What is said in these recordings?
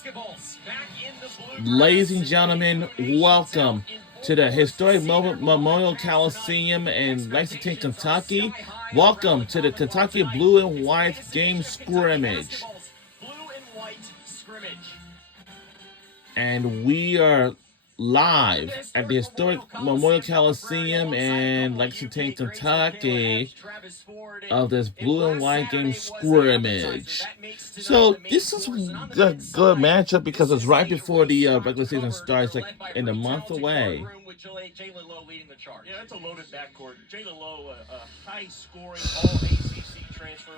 basketballs back in the blue. Ladies and gentlemen, welcome to the historic Memorial Coliseum in Lexington, Kentucky. Welcome to the Kentucky Blue and White game scrimmage. Blue and white scrimmage. And we are live at the historic Memorial Coliseum in Lexington, Kentucky of this blue and white game scrimmage. So this is a good matchup because it's right before the regular season starts, like in a month away. Jalen Lowe leading the charge. Yeah, it's a loaded backcourt. Jalen Lowe, a high-scoring All-ACC transfer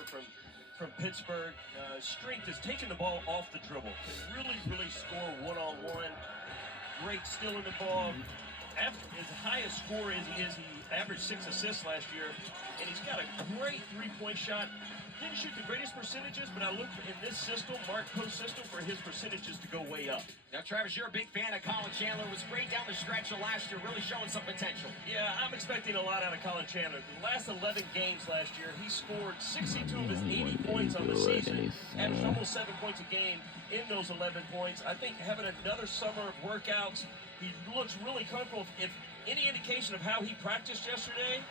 from Pittsburgh. Strength is taking the ball off the dribble. Can really score one-on-one. Great stealing the ball. As high a scorer as he is, he averaged 6 assists last year, and he's got a great three-point shot. Didn't shoot the greatest percentages, but I looked in this system, Mark Post system, for his percentages to go way up. Now, Travis, you're a big fan of Colin Chandler. Was great down the stretch of last year, really showing some potential. Yeah, I'm expecting a lot out of Colin Chandler. The last 11 games last year, he scored 62 of his 80 points on the season, averaged almost 7 points a game in those 11 points. I think having another summer of workouts, he looks really comfortable. If any indication of how he practiced yesterday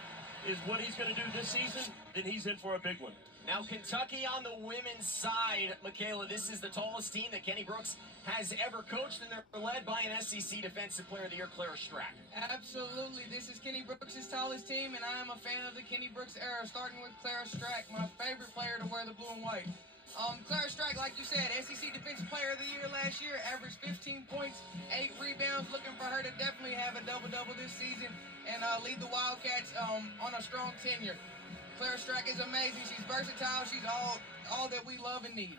is what he's going to do this season, then he's in for a big one. Now, Kentucky on the women's side, Michaela, this is the tallest team that Kenny Brooks has ever coached, and they're led by an SEC Defensive Player of the Year, Clara Strack. Absolutely. This is Kenny Brooks' tallest team, and I am a fan of the Kenny Brooks era, starting with Clara Strack, my favorite player to wear the blue and white. Clara Strack, like you said, SEC Defensive Player of the Year last year, averaged 15 points, 8 rebounds. Looking for her to definitely have a double-double this season and lead the Wildcats on a strong tenure. Clara Strack is amazing. She's versatile. She's all that we love and need.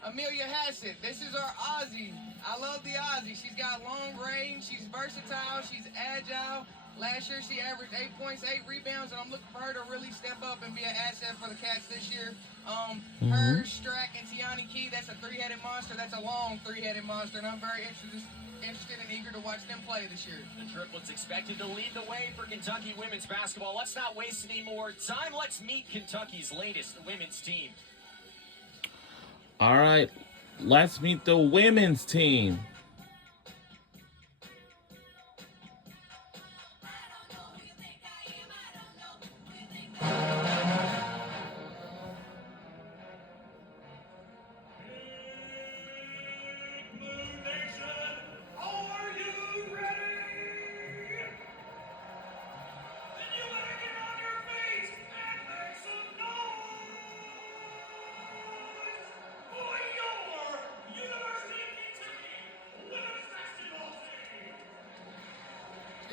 Amelia Hassett, this is our Aussie. I love the Aussie. She's got long range. She's versatile. She's agile. Last year, she averaged 8 points, 8 rebounds, and I'm looking for her to really step up and be an asset for the Cats this year. Her, Strack, and Tiani Key, that's a three-headed monster. That's a long three-headed monster, and I'm very interested and eager to watch them play this year. The triplets expected to lead the way for Kentucky women's basketball. Let's not waste any more time. Let's meet Kentucky's latest women's team. All right, let's meet the women's team.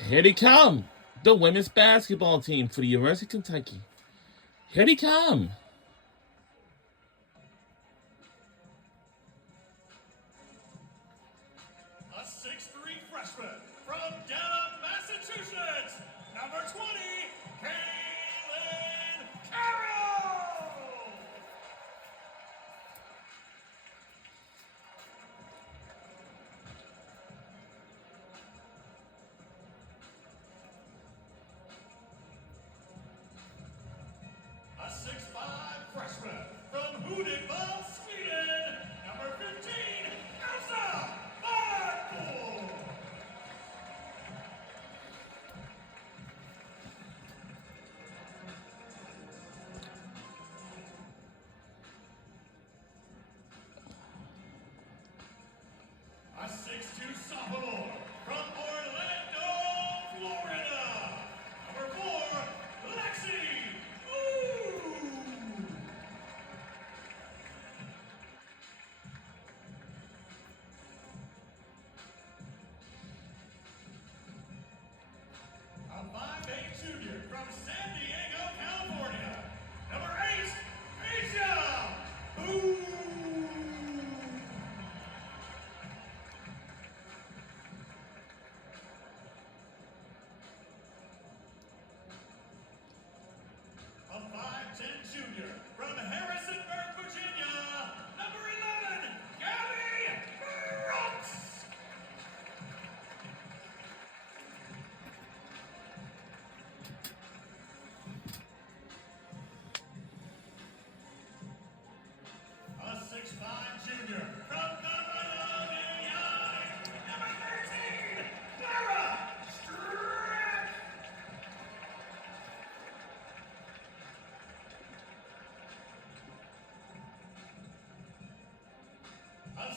Here they come, the women's basketball team for the University of Kentucky. Here they come. A 6'3" freshman from Dedham, Massachusetts, number 20, Kaylin Carroll. A 6'5"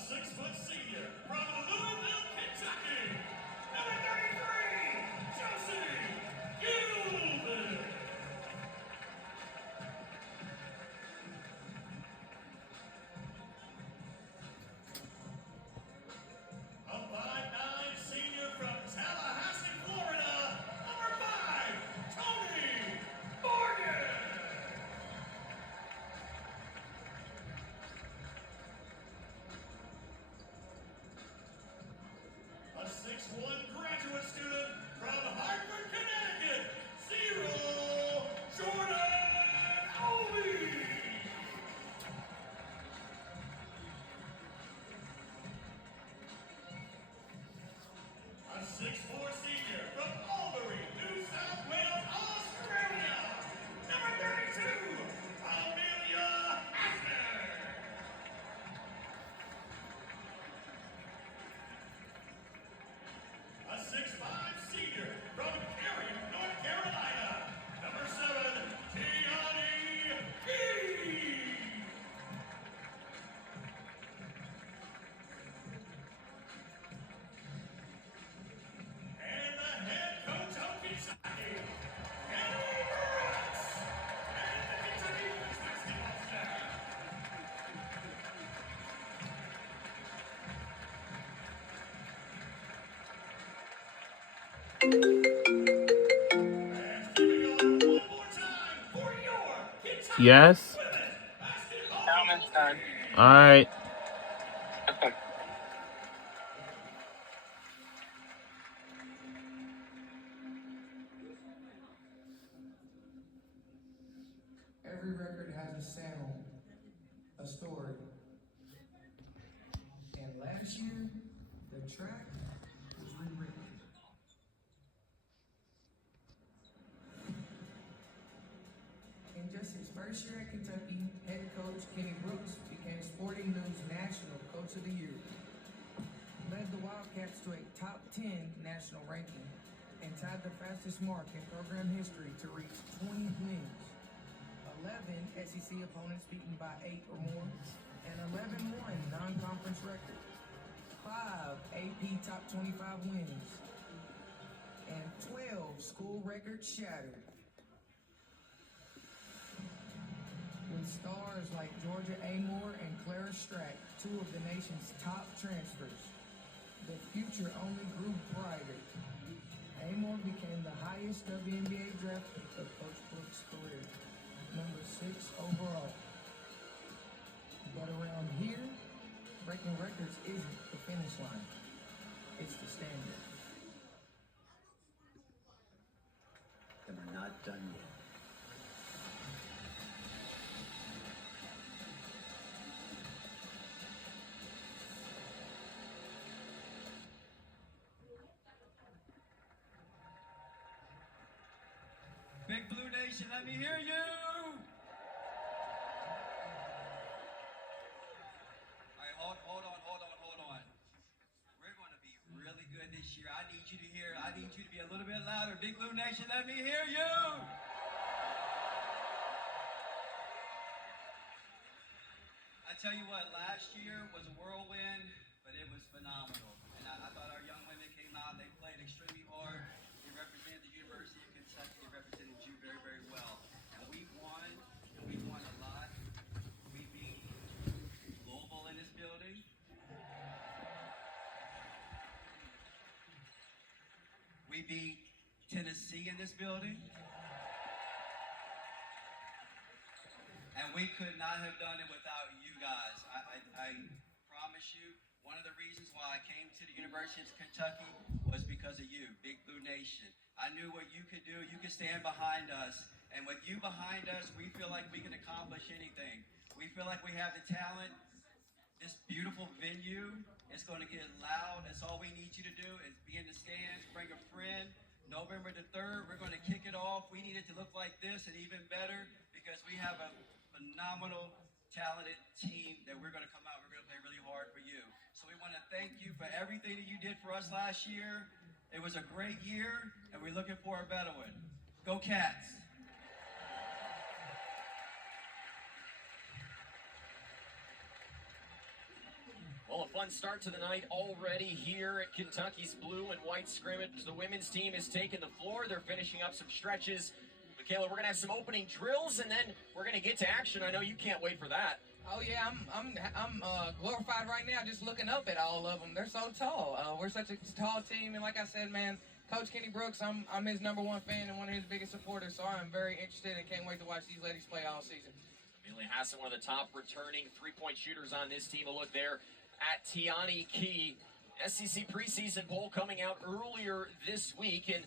6-foot senior from Louisville, Kentucky. Number 33, Josie Gilbert. A 5'9" senior from Tallahassee, Florida. Number 5, Tony Morgan. A 6'1" graduate student from Hartford, Connecticut, Zero Jordan Obi. A 6'4" senior from Albury, New South Wales, Australia. Number 32, Amelia Asner. A 6'5" senior from Cary, North Carolina. Number 7, Tiani Gee. And the head coach of Kentucky, Kenny Brooks. And the Kentucky women's basketball staff. And keeping on one more time for your Kentucky Yes? women's basketball team. Alright. Every record has a sound, a story. And last year, the track was rewritten. In just his first year at Kentucky, head coach Kenny Brooks became Sporting News National Coach of the Year. Led the Wildcats to a top 10 national ranking and tied the fastest mark in program history to reach 20 wins. 11 SEC opponents beaten by 8 or more, and 11-1 non-conference record. 5 AP top 25 wins, and 12 school records shattered. With stars like Georgia Amore and Clara Strack, 2 of the nation's top transfers, the future only grew brighter. Amore became the highest WNBA draft pick of Coach Brooks' career, number 6 overall. But around here, breaking records isn't the finish line. It's the standard. And we're not done yet. Big Blue Nation, let me hear you! All right, hold on. We're going to be really good this year. I need you to be a little bit louder. Big Blue Nation, let me hear you! I tell you what, last year was a whirlwind, but it was phenomenal. And I thought our young women came out, they played extremely hard. They represented the University of Kentucky. They represented you very, very well. And we won a lot. We beat Louisville in this building. We beat Tennessee in this building. And we could not have done it without you guys. I promise you, one of the reasons why I came to the University of Kentucky was because of you, Big Blue Nation. I knew what you could do. You could stand behind us. And with you behind us, we feel like we can accomplish anything. We feel like we have the talent. This beautiful venue is going to get loud. That's all we need you to do is be in the stands, bring a friend. November the 3rd, we're going to kick it off. We need it to look like this and even better because we have a phenomenal, talented team that we're going to come out. We're going to play really hard for you. So we want to thank you for everything that you did for us last year. It was a great year, and we're looking for a better one. Go Cats! Well, Well, a fun start to the night already here at Kentucky's blue and white scrimmage. The women's team is taking the floor. They're finishing up some stretches. Michaela, we're going to have some opening drills, and then we're going to get to action. I know you can't wait for that. Oh yeah, I'm glorified right now just looking up at all of them. They're so tall. We're such a tall team, and like I said, man, Coach Kenny Brooks, I'm his #1 fan and one of his biggest supporters. So I'm very interested and can't wait to watch these ladies play all season. Amelia Hassan, one of the top returning three-point shooters on this team. A look there at Tiani Key. SEC preseason poll coming out earlier this week, and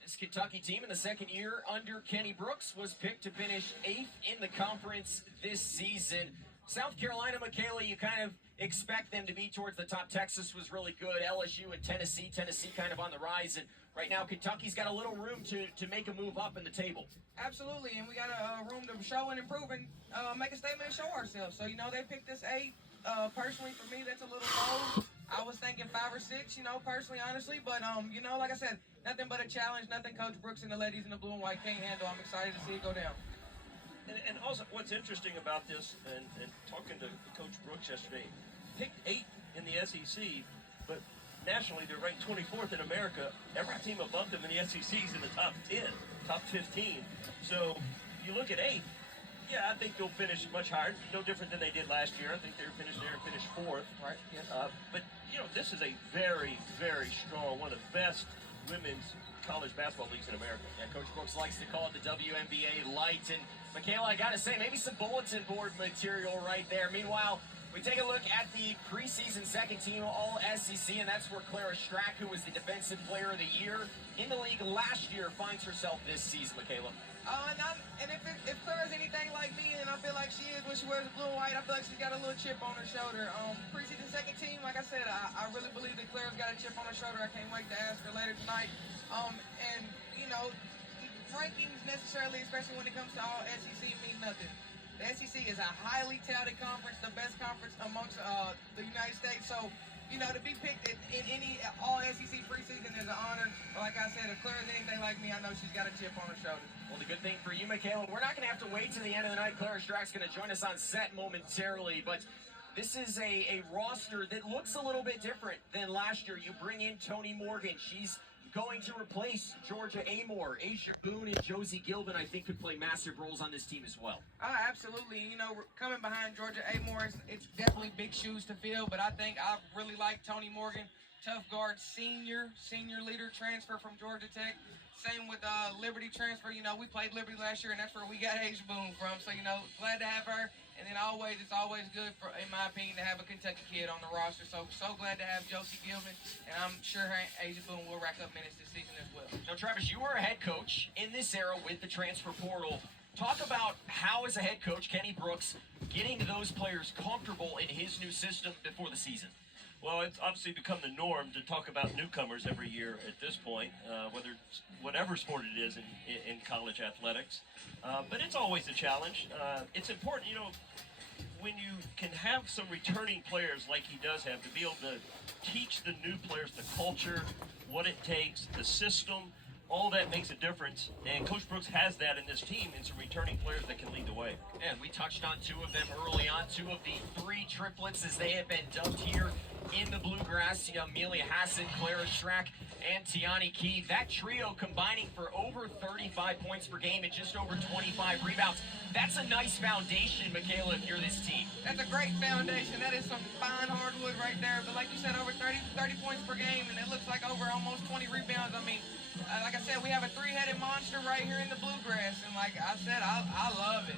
this Kentucky team in the second year under Kenny Brooks was picked to finish 8th in the conference this season. South Carolina, Michaela, you kind of expect them to be towards the top. Texas was really good. LSU and Tennessee kind of on the rise. And right now, Kentucky's got a little room to make a move up in the table. Absolutely, and we got a room to show and improve and make a statement and show ourselves. So, they picked us 8. Personally, for me, that's a little low. I was thinking 5 or 6, personally, honestly. But, like I said, nothing but a challenge, nothing Coach Brooks and the ladies in the blue and white can't handle. I'm excited to see it go down. And also, what's interesting about this, and talking to Coach Brooks yesterday, picked 8 in the SEC, but nationally they're ranked 24th in America. Every team above them in the SEC is in the top 10, top 15. So you look at 8, yeah, I think they'll finish much higher. No different than they did last year. I think they finished 4th. Right. Yes. But this is a very, very strong, one of the best women's college basketball leagues in America. Yeah, Coach Brooks likes to call it the WNBA light. And Michaela, I gotta say, maybe some bulletin board material right there. Meanwhile, we take a look at the preseason second team All SEC, and that's where Clara Strack, who was the Defensive Player of the Year in the league last year, finds herself this season, Michaela. And if Clara's anything like me, and I feel like she is when she wears the blue and white, I feel like she's got a little chip on her shoulder. Preseason second team, like I said, I really believe that Clara's got a chip on her shoulder. I can't wait to ask her later tonight. Rankings necessarily, especially when it comes to All SEC, mean nothing. The SEC is a highly touted conference, the best conference amongst the United States. So, to be picked in any All SEC preseason is an honor. But like I said, if Clara's anything like me, I know she's got a chip on her shoulder. Well, the good thing for you, Michaela, we're not going to have to wait to the end of the night. Clara Strack's going to join us on set momentarily, but this is a roster that looks a little bit different than last year. You bring in Toni Morgan. She's going to replace Georgia Amore. Asia Boone and Josie Gilbin, I think, could play massive roles on this team as well. Absolutely. Coming behind Georgia Amore, it's definitely big shoes to fill, but I think I really like Toni Morgan, tough guard, senior leader transfer from Georgia Tech. Same with Liberty transfer. We played Liberty last year, and that's where we got Asia Boone from. So, glad to have her. And then it's always good, in my opinion, to have a Kentucky kid on the roster. So glad to have Josie Gilbin, and I'm sure Asia Boone will rack up minutes this season as well. Now, Travis, you were a head coach in this era with the transfer portal. Talk about how, as a head coach, Kenny Brooks getting those players comfortable in his new system before the season. Well, it's obviously become the norm to talk about newcomers every year at this point, whatever sport it is in college athletics. But it's always a challenge. It's important, when you can have some returning players like he does have, to be able to teach the new players the culture, what it takes, the system. All that makes a difference, and Coach Brooks has that in this team, and some returning players that can lead the way. And we touched on 2 of them early on, 2 of the 3 triplets as they have been dubbed here in the Bluegrass. Amelia Hassan, Clara Strack, and Tiani Key. That trio combining for over 35 points per game and just over 25 rebounds. That's a nice foundation, Michaela, if you're this team. That's a great foundation. That is some fine hardwood right there. But like you said, over 30 points per game, and it looks like over almost 20 rebounds. Like I said, we have a 3-headed monster right here in the Bluegrass, and like I said, I love it.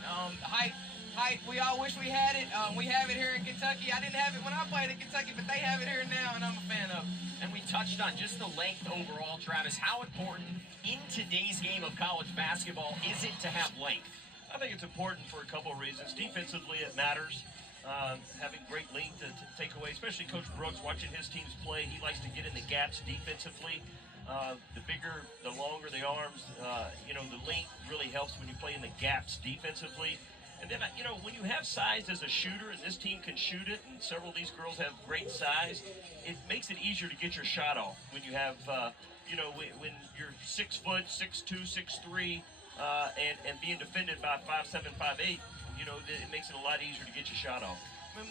Height, we all wish we had it. We have it here in Kentucky. I didn't have it when I played in Kentucky, but they have it here now, and I'm a fan of it. And we touched on just the length overall, Travis. How important in today's game of college basketball is it to have length? I think it's important for a couple of reasons. Defensively, it matters. Having great length to take away, especially Coach Brooks, watching his teams play, he likes to get in the gaps defensively. The bigger, the longer the arms, the length really helps when you play in the gaps defensively. And then, when you have size as a shooter, and this team can shoot it, and several of these girls have great size, it makes it easier to get your shot off when you have, when you're 6 foot, 6'2", 6'3", and being defended by 5'7", 5'8", it makes it a lot easier to get your shot off.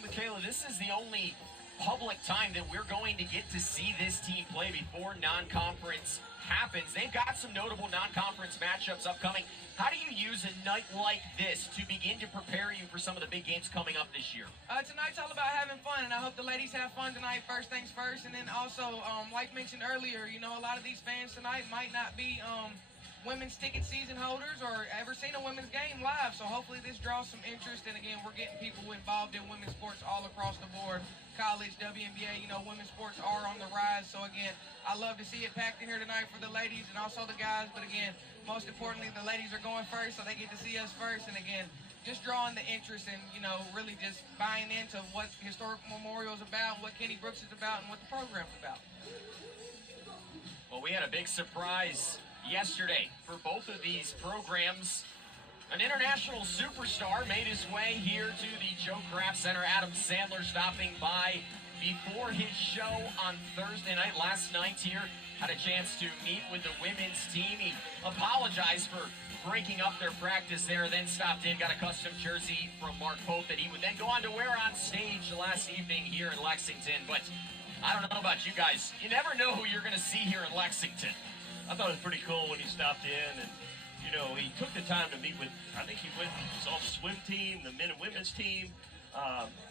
Michaela, this is the only public time that we're going to get to see this team play before non-conference happens. They've got some notable non-conference matchups upcoming. How do you use a night like this to begin to prepare you for some of the big games coming up this year? Tonight's all about having fun, and I hope the ladies have fun tonight, first things first. And then also, like mentioned earlier, you know, a lot of these fans tonight might not be women's ticket season holders or ever seen a women's game live. So hopefully this draws some interest. And again, we're getting people involved in women's sports all across the board. College, WNBA, you know, women's sports are on the rise. So again, I love to see it packed in here tonight for the ladies and also the guys. But again, most importantly, the ladies are going first, so they get to see us first. And again, just drawing the interest and, you know, really just buying into what Historic Memorial is about, what Kenny Brooks is about, and what the program's about. Well, we had a big surprise yesterday for both of these programs. An international superstar made his way here to the Joe Kraft Center. Adam Sandler stopping by before his show on Thursday night. Last night here, had a chance to meet with the women's team. He apologized for breaking up their practice there, then stopped in, got a custom jersey from Mark Pope that he would then go on to wear on stage last evening here in Lexington. But I don't know about you guys. You never know who you're going to see here in Lexington. I thought it was pretty cool when he stopped in, and you know, he took the time to meet with, I think he saw the swim team, the men and women's team,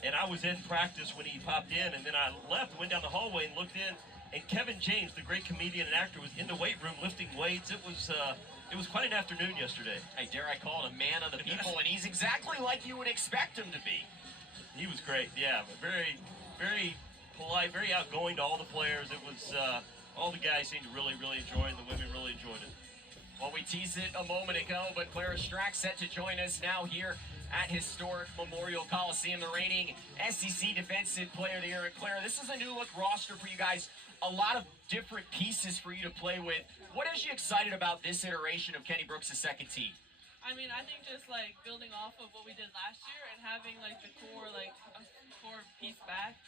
and I was in practice when he popped in, and then I left, went down the hallway and looked in, and Kevin James, the great comedian and actor, was in the weight room lifting weights. It was quite an afternoon yesterday. Hey, dare I call it a man of the people, and he's exactly like you would expect him to be. He was great, yeah, but very, very polite, very outgoing to all the players. It was, all the guys seemed to really, really enjoy it, and the women really enjoyed it. Well, we teased it a moment ago, but Clara Strack set to join us now here at Historic Memorial Coliseum, the reigning SEC Defensive Player of the Year. And Clara, this is a new look roster for you guys. A lot of different pieces for you to play with. What has you excited about this iteration of Kenny Brooks' second team? I mean, I think just like building off of what we did last year and having like the core, like a core piece back,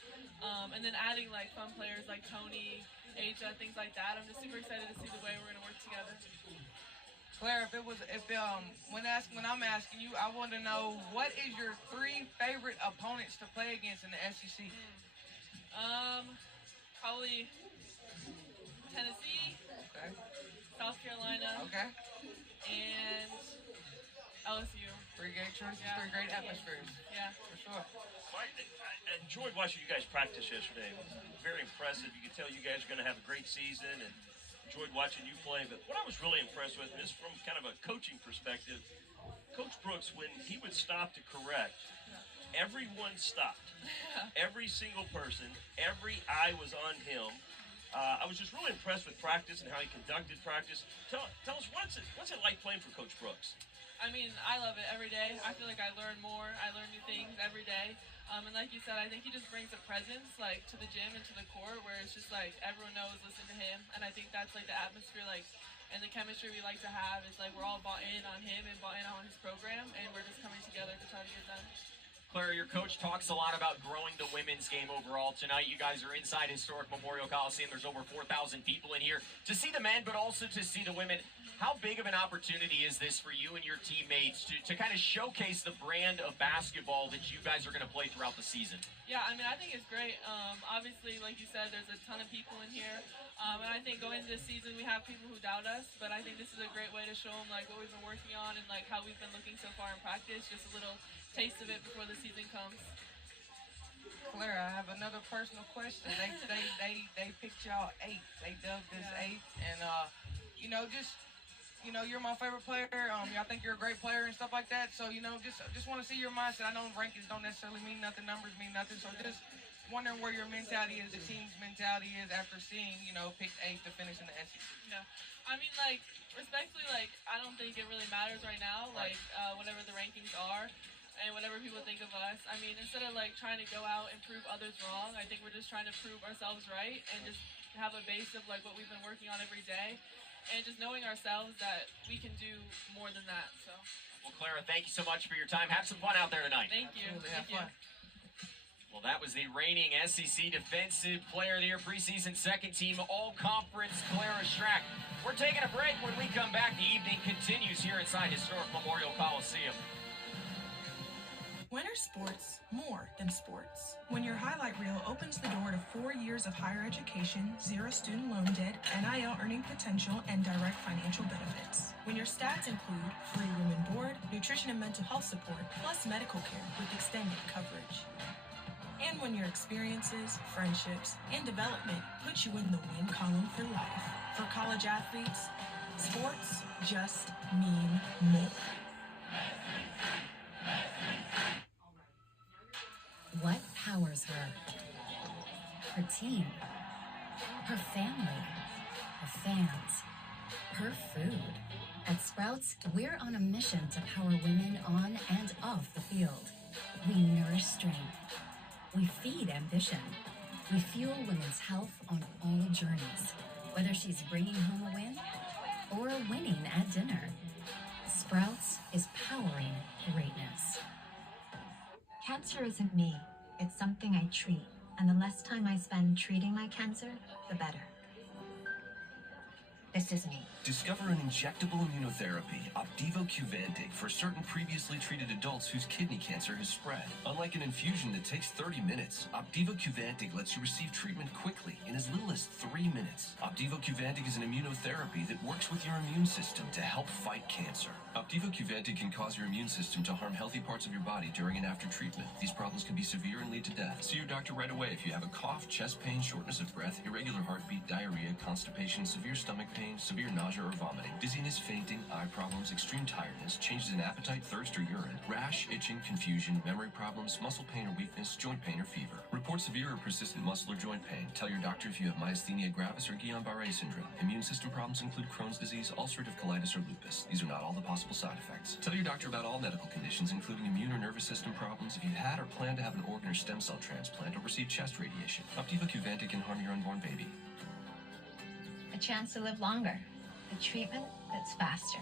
and then adding like fun players like Tony, Aja, things like that. I'm just super excited to see the way we're gonna work together. Claire, when I'm asking you, I want to know, what is your 3 favorite opponents to play against in the SEC? Probably Tennessee, Okay. South Carolina, Okay. and LSU. 3 great choices, Yeah. 3 great atmospheres. Yeah. For sure. I enjoyed watching you guys practice yesterday. It was very impressive. You could tell you guys are going to have a great season, and enjoyed watching you play. But what I was really impressed with, and this from kind of a coaching perspective, Coach Brooks, when he would stop to correct, everyone stopped. Every single person, every eye was on him. I was just really impressed with practice and how he conducted practice. Tell us, what's it like playing for Coach Brooks? I mean, I love it every day. I feel like I learn more. I learn new things every day. And like you said, I think he just brings a presence like to the gym and to the court where it's just like everyone knows, listen to him. And I think that's like the atmosphere, like, and the chemistry we like to have is like we're all bought in on him and bought in on his program, and we're just coming together to try to get done. Clara, your coach talks a lot about growing the women's game overall. Tonight, you guys are inside Historic Memorial Coliseum. There's over 4,000 people in here to see the men, but also to see the women. How big of an opportunity is this for you and your teammates to kind of showcase the brand of basketball that you guys are going to play throughout the season? Yeah, I mean, I think it's great. Obviously, like you said, there's a ton of people in here. And I think going into this season, we have people who doubt us, but I think this is a great way to show them like what we've been working on and like how we've been looking so far in practice. Just a little taste of it before the season comes. Claire, I have another personal question. They picked y'all 8. They dubbed this 8, and you're my favorite player. I think you're a great player and stuff like that. So just want to see your mindset. I know rankings don't necessarily mean nothing, numbers mean nothing. So just wondering where your mentality is, the team's mentality is after seeing picked 8 to finish in the SEC. Yeah, I mean, like, respectfully, like, I don't think it really matters right now. Like, whatever the rankings are. And whatever people think of us, I mean, instead of like trying to go out and prove others wrong, I think we're just trying to prove ourselves right and just have a base of like what we've been working on every day, and just knowing ourselves that we can do more than that. So. Well, Clara, thank you so much for your time. Have some fun out there tonight. Thank you. Have Thank you. fun. Well, that was the reigning SEC Defensive Player of the Year preseason second team All-Conference, Clara Strack. We're taking a break. When we come back, the evening continues here inside Historic Memorial Coliseum. Winter There's sports more than sports. When your highlight reel opens the door to 4 years of higher education, 0 student loan debt, NIL earning potential, and direct financial benefits. When your stats include free room and board, nutrition and mental health support, plus medical care with extended coverage. And when your experiences, friendships, and development put you in the win column for life. For college athletes, sports just mean more. What powers her? Her team, her family, her fans, her food. At Sprouts, we're on a mission to power women on and off the field. We nourish strength. We feed ambition. We fuel women's health on all journeys, whether she's bringing home a win or winning at dinner. Sprouts is powering greatness. Cancer isn't me. It's something I treat. And the less time I spend treating my cancer, the better. This is me. Discover an injectable immunotherapy, Opdivo Qvantig, for certain previously treated adults whose kidney cancer has spread. Unlike an infusion that takes 30 minutes, Opdivo Qvantig lets you receive treatment quickly in as little as 3 minutes. Opdivo Qvantig is an immunotherapy that works with your immune system to help fight cancer. Opdivo Qvantig can cause your immune system to harm healthy parts of your body during and after treatment. These problems can be severe and lead to death. See your doctor right away if you have a cough, chest pain, shortness of breath, irregular heartbeat, diarrhea, constipation, severe stomach pain, severe nausea or vomiting, dizziness, fainting, eye problems, extreme tiredness, changes in appetite, thirst, or urine, rash, itching, confusion, memory problems, muscle pain or weakness, joint pain or fever. Report severe or persistent muscle or joint pain. Tell your doctor if you have myasthenia gravis or Guillain-Barré syndrome. Immune system problems include Crohn's disease, ulcerative colitis, or lupus. These are not all the possible side effects. Tell your doctor about all medical conditions, including immune or nervous system problems, if you've had or plan to have an organ or stem cell transplant or receive chest radiation. Opdivo Qvantig can harm your unborn baby. A chance to live longer. A treatment that's faster.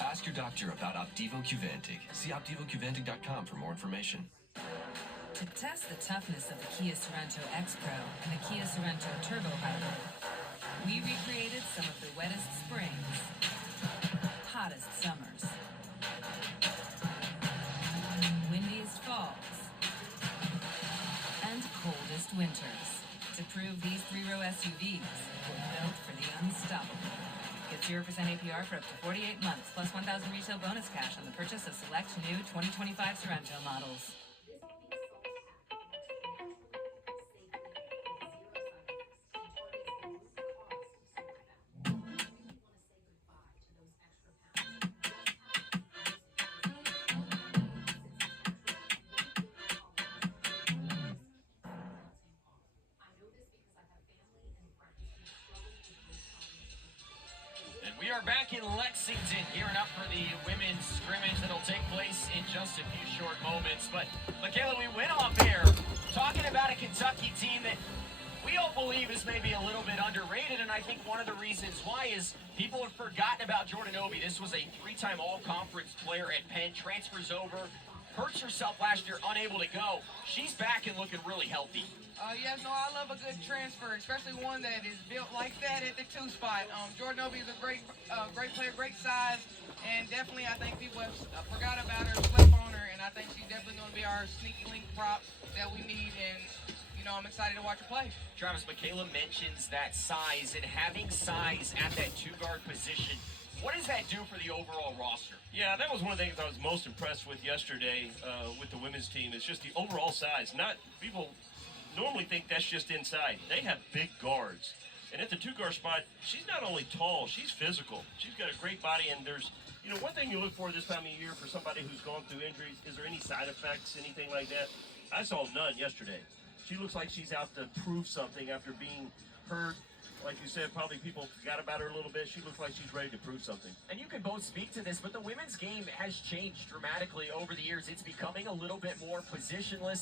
Ask your doctor about Opdivo Qvantig. See OpdivoQvantig.com for more information. To test the toughness of the Kia Sorento X Pro and the Kia Sorento Turbo Hybrid, we recreated some of the wettest springs, hottest summers, windiest falls, and coldest winters to prove these 3-row SUVs were built for the unstoppable. Get 0% APR for up to 48 months, plus $1,000 retail bonus cash on the purchase of select new 2025 Sorento models. We are back in Lexington, gearing up for the women's scrimmage that'll take place in just a few short moments. But, Michaela, we went off air talking about a Kentucky team that we all believe is maybe a little bit underrated, and I think one of the reasons why is people have forgotten about Jordan Obi. This was a 3-time all-conference player at Penn, transfers over, hurts herself last year, unable to go. She's back and looking really healthy. Yes, no, I love a good transfer, especially one that is built like that at the 2 spot. Jordan Obi is a great player, great size, and definitely I think people have forgot about her, slept on her, and I think she's definitely going to be our sneaky link prop that we need, and I'm excited to watch her play. Travis, Michaela mentions that size and having size at that 2-guard position. What does that do for the overall roster? Yeah, that was one of the things I was most impressed with yesterday with the women's team. It's just the overall size. Not people normally think that's just inside. They have big guards. And at the 2-guard spot, she's not only tall, she's physical. She's got a great body, and there's, one thing you look for this time of year for somebody who's gone through injuries, is there any side effects, anything like that? I saw none yesterday. She looks like she's out to prove something after being hurt. Like you said, probably people forgot about her a little bit. She looks like she's ready to prove something. And you can both speak to this, but the women's game has changed dramatically over the years. It's becoming a little bit more positionless.